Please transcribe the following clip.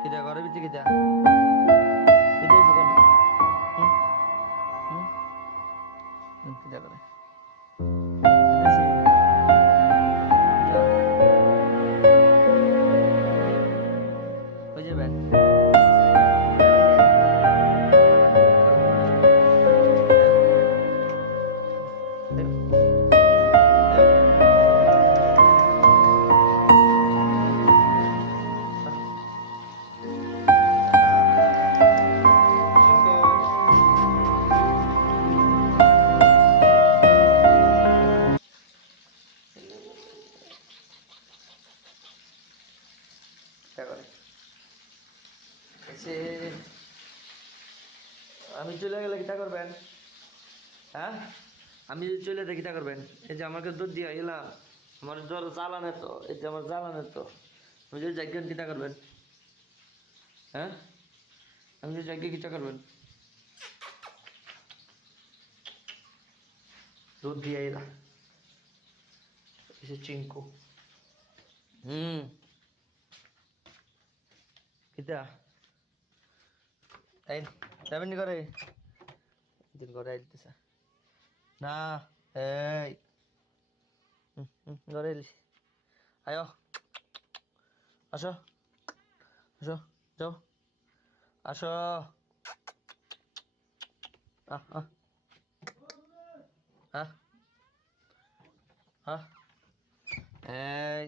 কিটা ঘরের ভিতরে কিটা কিটা হইছে কোন হুম হুম কিটা করে কিটা হইছে কিটা কই যাবেন যাবেন কে যাবেন কে হ্যাঁ আয়ো আয়ো আহ আহ চিঙ্কু কিটা করে এসে আমি চলে গেলে কিটা করবেন হ্যাঁ আমি যদি চলে যাই কিটা করবেন এই যে আমাকে দুধ দিয়া এলাম আমার জ্বর জ্বালানে তো এই যে আমার জ্বালানে তো আমি যদি যাইকেন কিটা করবেন হ্যাঁ আমি যদি যাইকে কিটা করবেন দুধ দিয়া এলা এসে চিঙ্কু কিটা এই যাবেন নি করে দিন করে আইতেছে না এই করে এলি আয়ো আসো আসো যাও আসো আহ আহ আহ আহ এই